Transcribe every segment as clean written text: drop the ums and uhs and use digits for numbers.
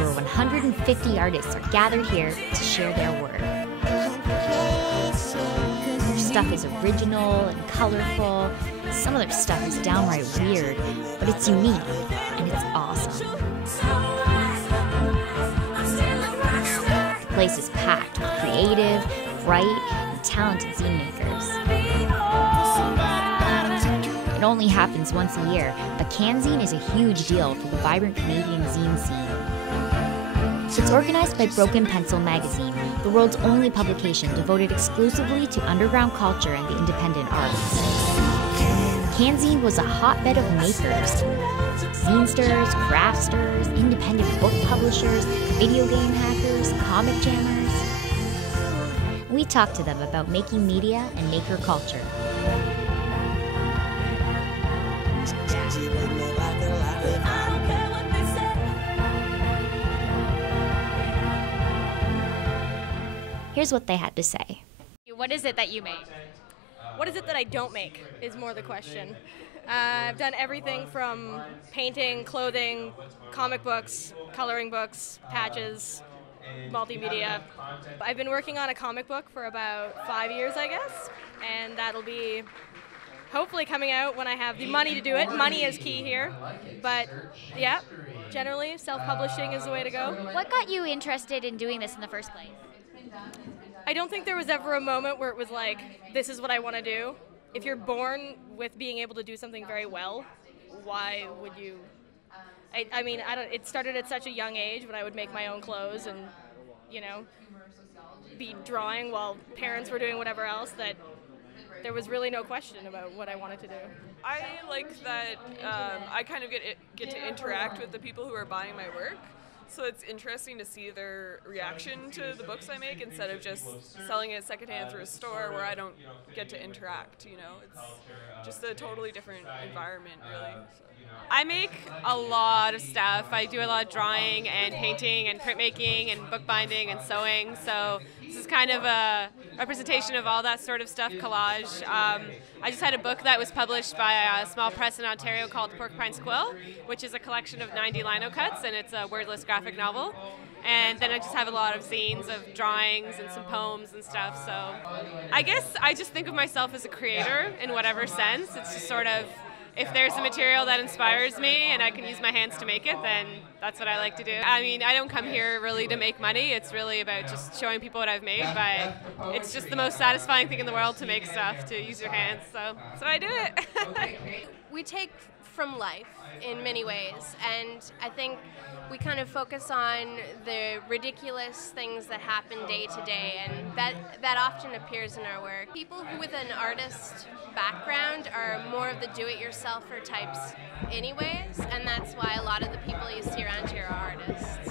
Over 150 artists are gathered here to share their work. Their stuff is original and colorful. Some of their stuff is downright weird, but it's unique and it's awesome. The place is packed with creative, bright, and talented zine makers. It only happens once a year, but Canzine is a huge deal for the vibrant Canadian zine scene. It's organized by Broken Pencil magazine, the world's only publication devoted exclusively to underground culture and the independent arts. Canzine was a hotbed of makers. Zinesters, craftsters, independent book publishers, video game hackers, comic jammers. We talked to them about making media and maker culture. Here's what they had to say. What is it that you make? What is it that I don't make is more the question. I've done everything from painting, clothing, comic books, coloring books, patches, multimedia. I've been working on a comic book for about 5 years, I guess, and that'll be hopefully coming out when I have the money to do it. Money is key here, but yeah, generally self-publishing is the way to go. What got you interested in doing this in the first place? I don't think there was ever a moment where it was like, this is what I want to do. If you're born with being able to do something very well, why would you? I mean, it started at such a young age when I would make my own clothes and, be drawing while parents were doing whatever else, that there was really no question about what I wanted to do. I like that I kind of get to interact with the people who are buying my work. So it's interesting to see their reaction to the books I make instead of just selling it secondhand through a store where I don't get to interact, It's just a totally different environment, really. I make a lot of stuff. I do a lot of drawing and painting and printmaking and bookbinding and sewing. So this is kind of a representation of all that sort of stuff, collage. I just had a book that was published by a small press in Ontario called Porcupine Squill, which is a collection of 90 lino cuts, and it's a wordless graphic novel. And then I just have a lot of zines of drawings and some poems and stuff. So I guess I just think of myself as a creator in whatever sense. It's just sort of, if there's a material that inspires me and I can use my hands to make it, then that's what I like to do. I mean, I don't come here really to make money. It's really about just showing people what I've made. But it's just the most satisfying thing in the world to make stuff, to use your hands. So I do it. We take from life in many ways, and I think we kind of focus on the ridiculous things that happen day to day, and that often appears in our work. People with an artist background are more of the do-it-yourselfer types anyways, and that's why a lot of the people you see around here are artists.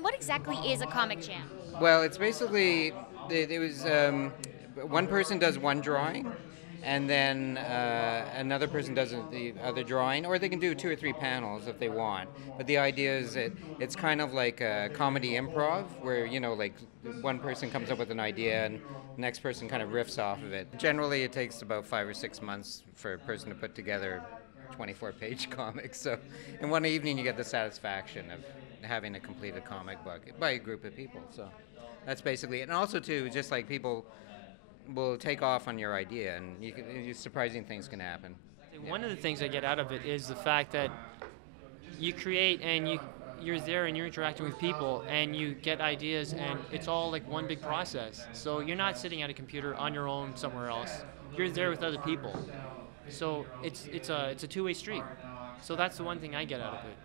What exactly is a comic jam? Well, it's basically, it was one person does one drawing, and then another person does the other drawing, or they can do 2 or 3 panels if they want. But the idea is that it's kind of like a comedy improv, where, like one person comes up with an idea and the next person kind of riffs off of it. Generally, it takes about 5 or 6 months for a person to put together 24-page comics. So in one evening, you get the satisfaction of having a completed comic book by a group of people. So that's basically it. And also, too, just like people will take off on your idea, and surprising things can happen. One of the things I get out of it is the fact that you create and you're there and you're interacting with people and you get ideas, and it's all like one big process. So you're not sitting at a computer on your own somewhere else. You're there with other people. So it's a two-way street. So that's the one thing I get out of it.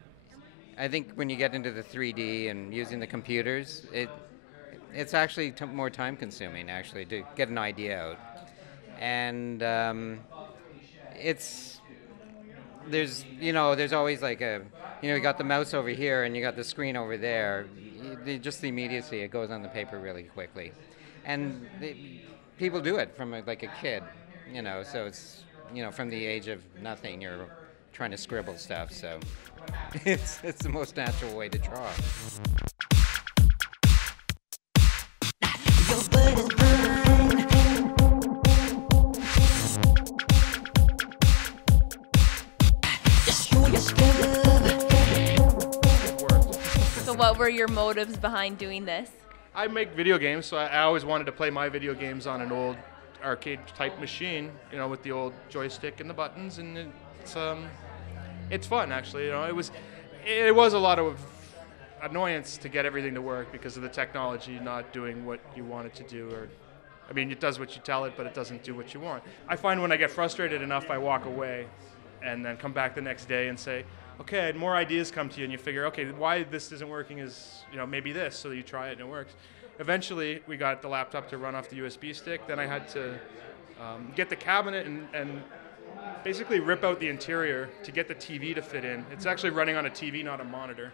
I think when you get into the 3D and using the computers, it's actually more time-consuming, actually, to get an idea out. And there's always like you got the mouse over here and you got the screen over there. Just the immediacy, it goes on the paper really quickly. And people do it from like a kid, so it's, from the age of nothing, you're trying to scribble stuff. So it's the most natural way to draw. So what were your motives behind doing this? I make video games, so I always wanted to play my video games on an old arcade type machine, you know, with the old joystick and the buttons, and it's fun actually. You know, it was a lot of annoyance to get everything to work because of the technology not doing what you want it to do, or I mean, it does what you tell it, but it doesn't do what you want. I find when I get frustrated enough, I walk away and then come back the next day and say, okay, more ideas come to you, and you figure, okay, why this isn't working is, you know, maybe this, so you try it and it works. Eventually, we got the laptop to run off the USB stick. Then I had to get the cabinet and basically rip out the interior to get the TV to fit in. It's actually running on a TV, not a monitor.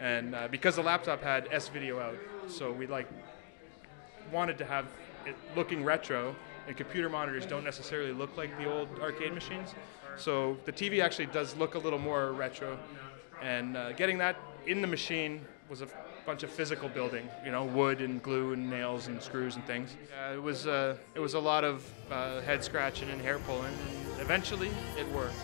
And because the laptop had S-video out, so we wanted to have it looking retro, and computer monitors don't necessarily look like the old arcade machines. So the TV actually does look a little more retro, and getting that in the machine was a bunch of physical building, you know, wood and glue and nails and screws and things. It was a lot of head scratching and hair pulling, and eventually it worked.